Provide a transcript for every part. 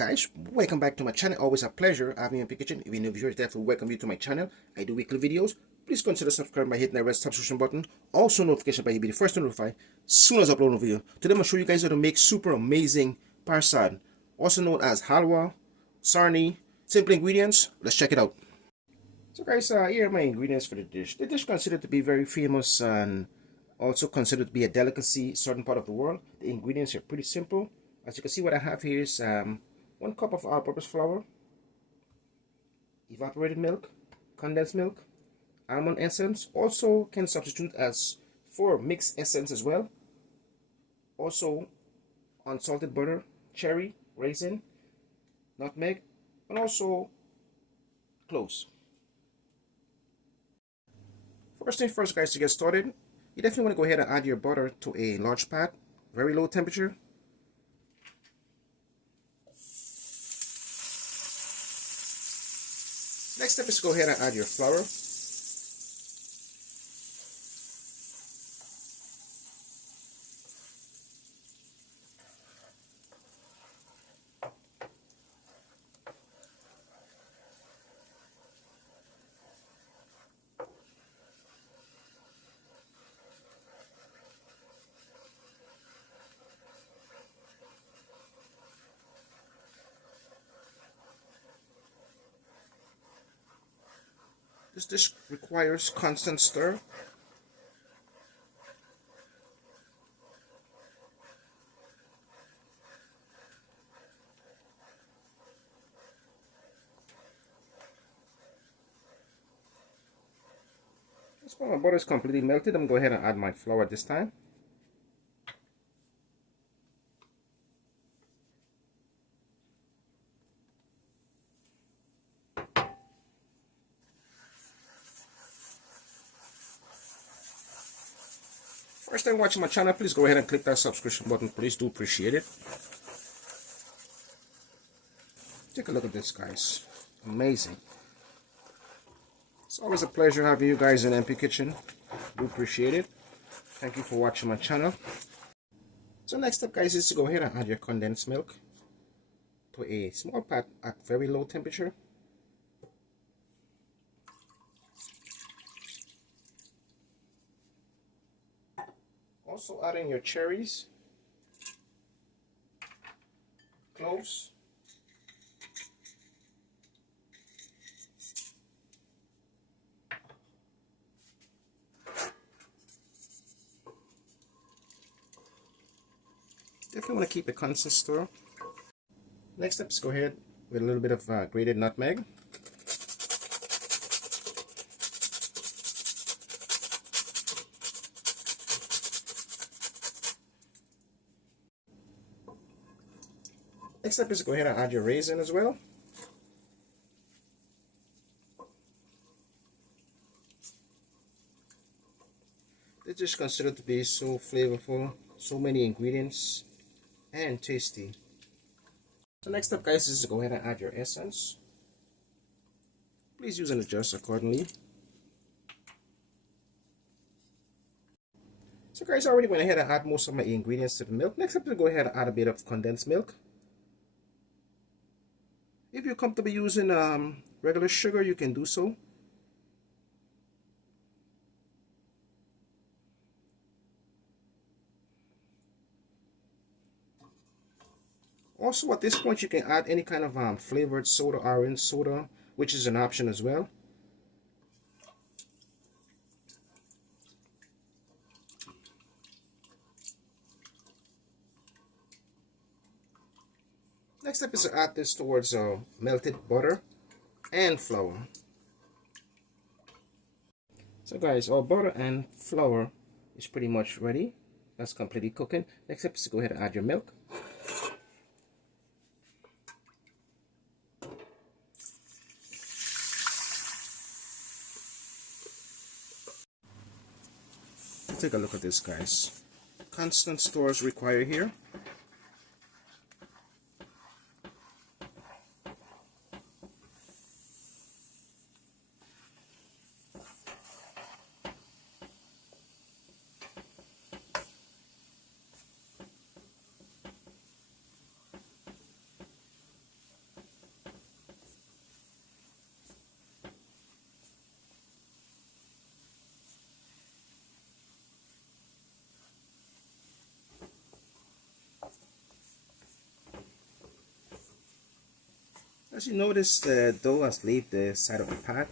Guys, welcome back to my channel. Always a pleasure having you in the kitchen. If you're new viewers, definitely welcome you to my channel. I do weekly videos. Please consider subscribing by hitting that red subscription button. Also notification bell, you'll be the first to notify as soon as I upload a video. Today I'm going to show you guys how to make super amazing Parsad, also known as Halwa, Sirnee. Simple ingredients. Let's check it out. So guys, here are my ingredients for the dish. The dish considered to be very famous and also considered to be a delicacy certain part of the world. The ingredients are pretty simple. As you can see, what I have here is 1 cup of all-purpose flour, evaporated milk, condensed milk, almond essence. Also can substitute as for mixed essence as well. Also unsalted butter, cherry, raisin, nutmeg, and also cloves. First thing first, guys, to get started, you definitely want to go ahead and add your butter to a large pot, very low temperature. Next step is to go ahead and add your flour. This dish requires constant stir. When my butter is completely melted, I'm going to go ahead and add my flour this time. First time watching my channel, please go ahead and click that subscription button. Please do appreciate it. Take a look at this, guys. Amazing. It's always a pleasure having you guys in NP Kitchen. Do appreciate it. Thank you for watching my channel. So next step, guys, is to go ahead and add your condensed milk to a small pot at very low temperature. Also add in your cherries, cloves, definitely want to keep a constant stir. Next step is go ahead with a little bit of grated nutmeg. Next step is to go ahead and add your raisin as well. This dish is considered to be so flavorful, so many ingredients, and tasty. So next up, guys, is to go ahead and add your essence. Please use and adjust accordingly. So guys, I already went ahead and add most of my ingredients to the milk. Next up, to go ahead and add a bit of condensed milk. If you're comfortable using regular sugar, you can do so. Also, at this point, you can add any kind of flavored soda, orange soda, which is an option as well. Next step is to add this towards melted butter and flour. So guys, our butter and flour is pretty much ready. That's completely cooking. Next step is to go ahead and add your milk. Take a look at this, guys. Constant stir is required here. As you notice, the dough has left the side of the pot.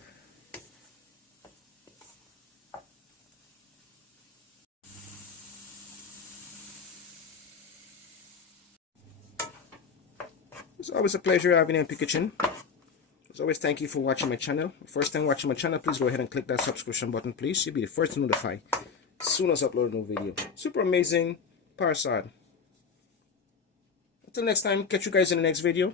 It's always a pleasure having you in the kitchen. As always, thank you for watching my channel. First time watching my channel, please go ahead and click that subscription button, please. You'll be the first to notify as soon as I upload a new video. Super amazing Parsad. Until next time, catch you guys in the next video.